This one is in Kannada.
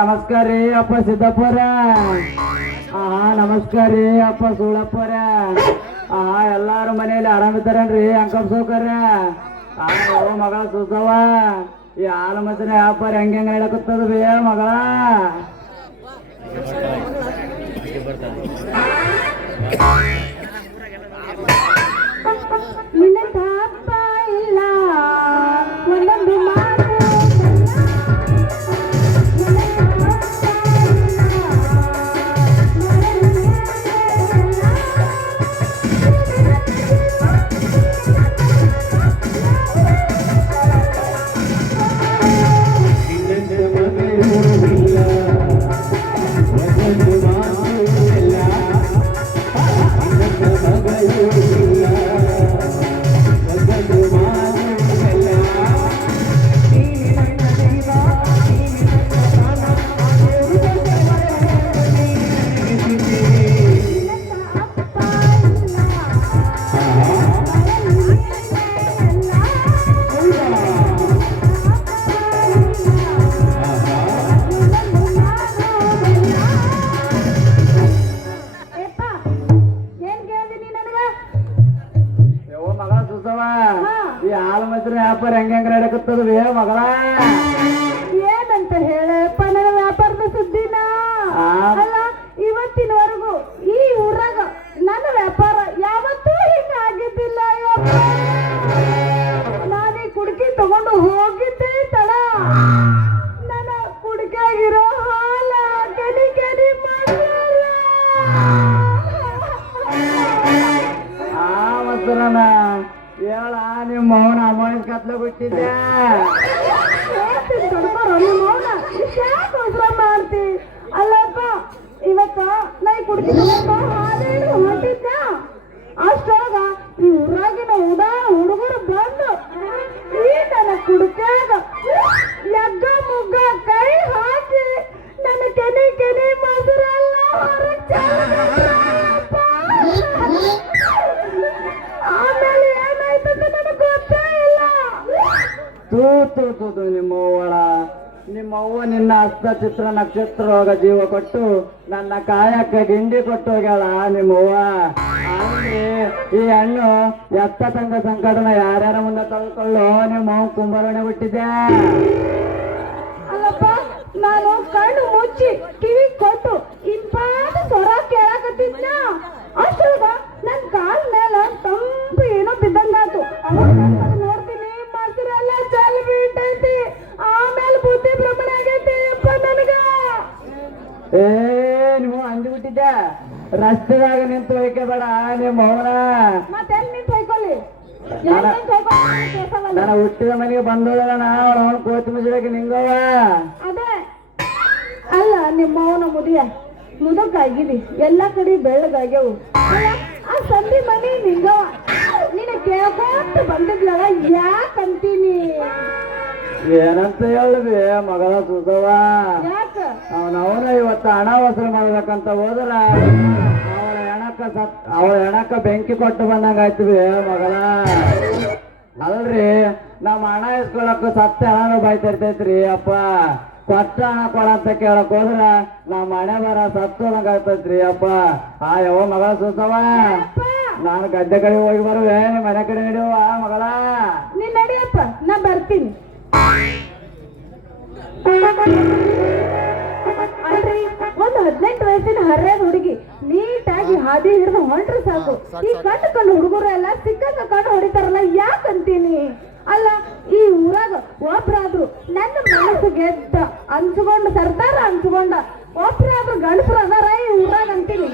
ನಮಸ್ಕಾರ ರೀ ಅಪ್ಪ ಸಿದ್ದಪ್ಪರ. ನಮಸ್ಕಾರ ರೀ ಅಪ್ಪ ಸೂಳಪ್ಪರ. ಎಲ್ಲಾರು ಮನೇಲಿ ಆರಾಮಿದ್ದಾರನ್ರಿ ಅಂಕಪ್ ಸೌಕರ್ಯ? ಮಗಳ ಸುಸವ ಈ ಹಾಲು ಮತ್ತಿನ ವ್ಯಾಪಾರ ಹೆಂಗ ಹೇಳಕತ್ತದ ಬೇ ಮಗಳ? ಈ ಹಾಲು ಮೈಸೂರು ವ್ಯಾಪಾರ ಹೆಂಗ ನಡಕತ್ತದ ಬೇ ಮಗಳ? ಏನಂತ ಹೇಳಪ್ಪ ನನ್ನ ವ್ಯಾಪಾರದ ಸುದ್ದಿನ? ಅಲ್ಲ, ಇವತ್ತಿನವರೆಗೂ ಈ ಊರಾಗ ನನ್ನ ವ್ಯಾಪಾರ ಯಾವತ್ತೂ ಹಿಂಗ ಆಗಿದ್ದಿಲ್ಲ. ನಾನೀ ಕುಡ್ಕಿ ತಗೊಂಡು ಹೋಗಿದ್ದೆ ತಡ. ನನ್ನ ಕುಡ್ಕಾಗಿರೋ ಹಾಲ ಕೆಡಿ ಕೆಡಿ ಮಾಡಲ್ಲ. ಮಸರನ ಹೇಳ, ನಿಮ್ಮ ಅವನ ಅಮೌಂಟ್ ಕತ್ಲ ಬಿಟ್ಟಿದ್ದೆ. ಮಾಡ್ತಿ ಅಲ್ಲಪ್ಪ, ಇವತ್ತ ನೈ ಕುಡ್ತಿದ್ದ ಹಾಲೇನು ಹೊಂಟಿದ್ದ. ಅಷ್ಟೊಳಗ ಈ ಊರಾಗಿನ ಹುಡುಗರು ಬಂದು ಈ ನನ್ನ ಕುಡ್ಕಾಗ ಯಗ್ಗ ಮುಗ್ಗ ಕೈ ಹಾಕಿ ನನ್ನ ಕೆನೆ ಕೆನೆ ಮೊಸರೆಲ್ಲ ಹೊರಗೆ ಆಮೇಲೆ ಏನಾಯ್ತಂತ ನನಗೆ ಗೊತ್ತೇ ಇಲ್ಲ. ತೂ ನಿಮ್ಮವ್ವಳ, ನಿಮ್ಮವ್ವ ನಿನ್ನ ಹಸ್ತಚಿತ್ರ ನಕ್ಷತ್ರವಾಗ ಜೀವ ಕೊಟ್ಟು ನನ್ನ ಕಾಯಕ್ಕೆ ಗಿಂಡಿ ಕೊಟ್ಟು ಹೋಗ್ಯಾಳ ನಿಮ್ಮವ್ವ. ಅಂದ್ರೆ ಈ ಹಣ್ಣು ಎತ್ತ ತಂಗ ಸಂಕಟನ ಯಾರ್ಯಾರ ಮುಂದೆ ತಳ್ಕೊಳ್ಳೋ ನಿಮ್ಮವ್ವ ಕುಂಬಾರಣೆ ಬಿಟ್ಟಿದ್ದೆ. ಅಲ್ಲಪ್ಪ, ನಾನು ಕಣ್ಣು ಮುಚ್ಚಿ ಕಿವಿ ಕೊಟ್ಟು ಇಂಪಾದ ಸ್ವರ ಕೇಳಕತ್ತಿದ್ನ. ಅಷ್ಟೊಳಗ ನನ್ ಕಾಲ್ ಮೇಲೆ ತಂಪು ಏನೋ ಬಿದ್ದಂಗಾತು. ನೋಡ್ತೀನಿ ಮೊಸರೆಲ್ಲ ಚಲ್ ಬಿಟ್ಟೈತಿ. ಆಮೇಲೆ ಬುದ್ಧಿ ಭ್ರಮಣ ಆಗೈತಿ ಅಪ್ಪ ನನಗ. ನೀವು ಅಂದ್ಬಿಟ್ಟಿದ್ದೆ ರಸ್ತೆದಾಗ ನಿಂತು ಹೋಯ್ಕೆ ಬೇಡ ನಿಮ್ಮ ಅವನ. ಮತ್ತೆ ನಿಂತು ಹೋಯ್ಕೊಳ್ಳಿ. ನಾನು ಹುಟ್ಟಿದ ಮನೆಗೆ ಬಂದೋಳ ಅವನು ಕೋತಿ ಮುಜಕ್ಕೆ ನಿಂಗವ. ಅದೇ ಅಲ್ಲ, ನಿಮ್ಮ ಅವನ ಮುದುಕಾಗಿದಿ ಎಲ್ಲ ಕಡೆ ಬೆಳ್ಳಗಾಗ್ಯವು. ಆ ಸಂಧಿ ಮನೆ ನಿಂಗವ ನೀನ ಕೇಳ್ಕೊಂತ ಬಂದಿದ್ಲಲ್ಲ, ಯಾಕಂತೀನಿ? ಏನಂತ ಹೇಳಬಿ ಮಗಳ ಸುಸವ? ಯಾಕ ಅವನ ಇವತ್ತು ಹಣ ವಸೂಲು ಮಾಡ್ಬೇಕಂತ ಹೋದ್ರ ಅವಳ ಹೆಣಕ್ಕ ಬೆಂಕಿ ಕೊಟ್ಟು ಬಂದಂಗ ಆಯ್ತೀವಿ ಮಗಳ. ಅಲ್ರಿ, ನಮ್ಮ ಹಣ ಇಸ್ಕೊಳಕ್ ಸತ್ತ ಹಣನು ಬಾಯ್ತಿರ್ತೈತ್ರಿ ಅಪ್ಪ. ಕೊಟ್ಟ ಹಣ ಕೊಡಂತ ಕೇಳಕ್ ಹೋದ್ರ ನಮ್ಮ ಹಣೆ ಬರ ಸತ್ತೋದಂಗ ಆಗ್ತೈತ್ರಿ ಅಪ್ಪ. ಯಾವ ಮಗಳ ಸುಸವ, ನಾನು ಗದ್ದೆ ಕಡೆ ಹೋಗಿ ಬರುವೆ, ನಿಮ್ಮ ಮನೆ ಕಡೆ ನಡೆಯುವ ಮಗಳ. ನೀನ್ ನಡಿಯಪ್ಪ, ನಾ ಬರ್ತೀನಿ. ಅಲ್ರಿ, ಒಂದು 18 ವಯಸ್ಸಿನ ಹರ್ಯಾದ ಹುಡುಗಿ ನೀಟಾಗಿ ಹಾದಿ ಹಿಡಿದು ಹೊಂಟ್ರೆ ಸಾಕು. ಈ ಕಣ್ಣು ಹುಡುಗರು ಎಲ್ಲ ಸಿಕ್ಕಂಗ ಕಣ್ಣು ಹೊಡಿತಾರಲ್ಲ, ಯಾಕಂತೀನಿ? ಅಲ್ಲ, ಈ ಊರಾಗ ಒಬ್ರಾದ್ರು ನನ್ನ ಮನಸ್ಸು ಗೆದ್ದ ಅನ್ಸ್ಕೊಂಡ ಸರ್ದಾರ ಅನ್ಸ್ಕೊಂಡ ಒಬ್ರಾದ್ರು ಗಂಡಸರು ಅದಾರ ಈ ಊರಾಗ ಅಂತೀನಿ.